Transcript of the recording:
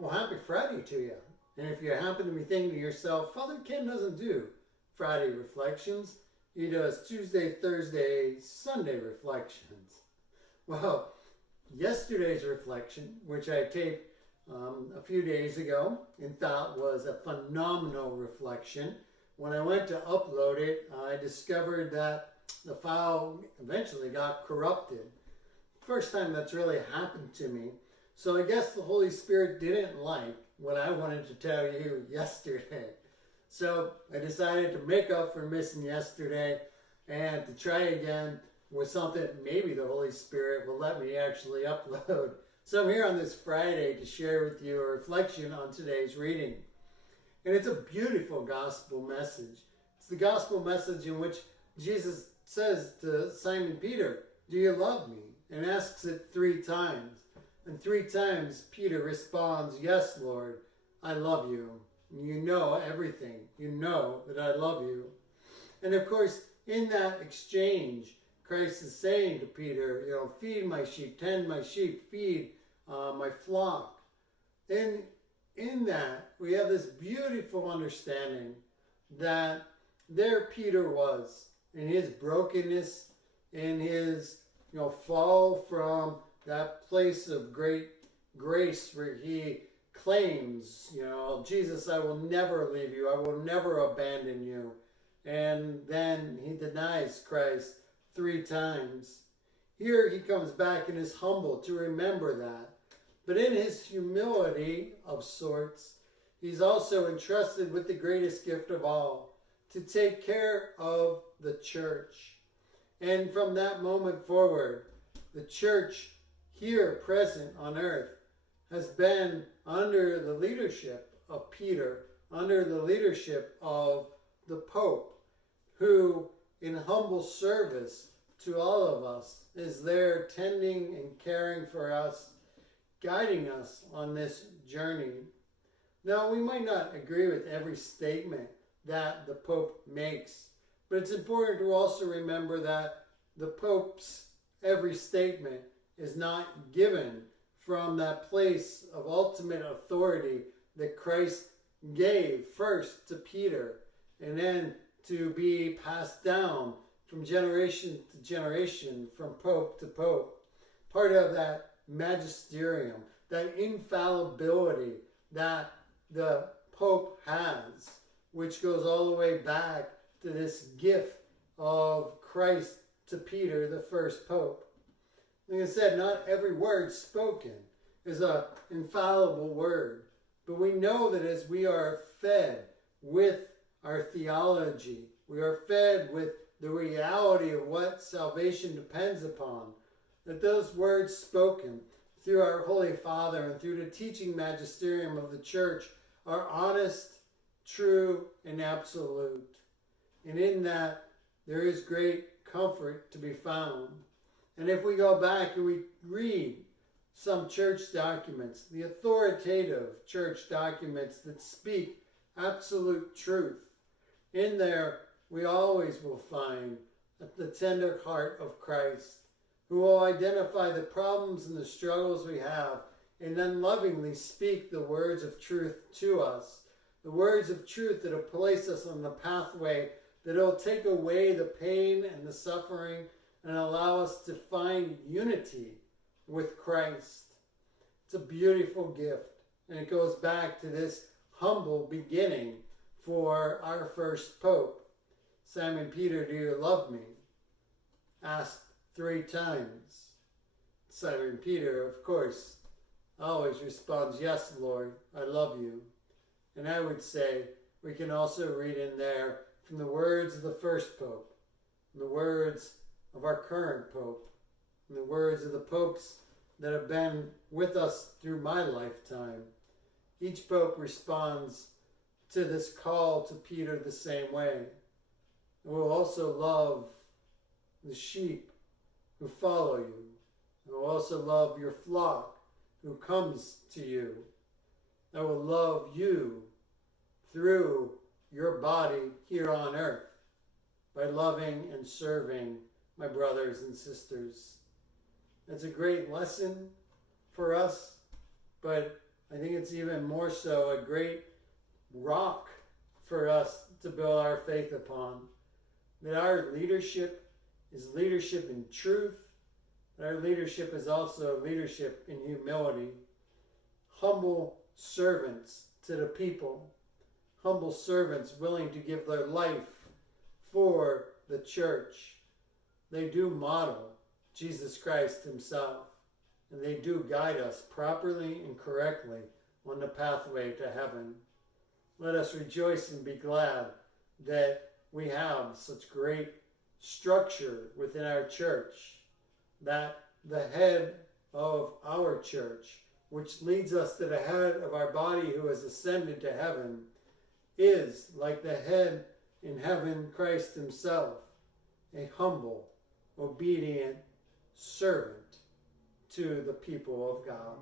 Well, happy Friday to you. And if you happen to be thinking to yourself, Father Ken doesn't do Friday reflections, he does Tuesday, Thursday, Sunday reflections. Well, yesterday's reflection, which I taped a few days ago and thought was a phenomenal reflection, when I went to upload it, I discovered that the file eventually got corrupted. First time that's really happened to me. So I guess the Holy Spirit didn't like what I wanted to tell you yesterday. So I decided to make up for missing yesterday and to try again with something maybe the Holy Spirit will let me actually upload. So I'm here on this Friday to share with you a reflection on today's reading. And it's a beautiful gospel message. It's the gospel message in which Jesus says to Simon Peter, "Do you love me?" and asks it 3 times. And 3 times Peter responds, "Yes, Lord, I love you. You know everything. You know that I love you." And of course, in that exchange, Christ is saying to Peter, feed my sheep, tend my sheep, feed my flock. And in that, we have this beautiful understanding that there Peter was in his brokenness, in his fall from that place of great grace where he claims, Jesus, I will never leave you. I will never abandon you. And then he denies Christ 3 times. Here he comes back and is humble to remember that. But in his humility of sorts, he's also entrusted with the greatest gift of all, to take care of the church. And from that moment forward, the church here present on earth has been under the leadership of Peter, under the leadership of the Pope, who in humble service to all of us is there tending and caring for us, guiding us on this journey. Now, we might not agree with every statement that the Pope makes, but it's important to also remember that the Pope's every statement is not given from that place of ultimate authority that Christ gave first to Peter and then to be passed down from generation to generation, from Pope to Pope. Part of that magisterium, that infallibility that the Pope has, which goes all the way back to this gift of Christ to Peter, the first Pope. Like I said, not every word spoken is an infallible word, but we know that as we are fed with our theology, we are fed with the reality of what salvation depends upon, that those words spoken through our Holy Father and through the teaching magisterium of the church are honest, true, and absolute. And in that, there is great comfort to be found. And if we go back and we read some church documents, the authoritative church documents that speak absolute truth, in there we always will find the tender heart of Christ, who will identify the problems and the struggles we have and then lovingly speak the words of truth to us, the words of truth that will place us on the pathway that will take away the pain and the suffering and allow us to find unity with Christ. It's a beautiful gift, and it goes back to this humble beginning for our first Pope. Simon Peter, do you love me? Asked 3 times. Simon Peter, of course, always responds, "Yes, Lord, I love you." And I would say we can also read in there from the words of the first Pope, and the words of our current Pope, and the words of the popes that have been with us through my lifetime. Each Pope responds to this call to Peter the same way. And will also love the sheep who follow you. And will also love your flock who comes to you. I will love you through your body here on earth by loving and serving my brothers and sisters. It's a great lesson for us but I think it's even more so a great rock for us to build our faith upon. That our leadership is leadership in truth. That our leadership is also leadership in humility. Humble servants to the people. Humble servants willing to give their life for the church. They do model Jesus Christ himself. And they do guide us properly and correctly on the pathway to heaven. Let us rejoice and be glad that we have such great structure within our church, that the head of our church, which leads us to the head of our body who has ascended to heaven, is like the head in heaven, Christ himself, a humble, obedient servant to the people of God.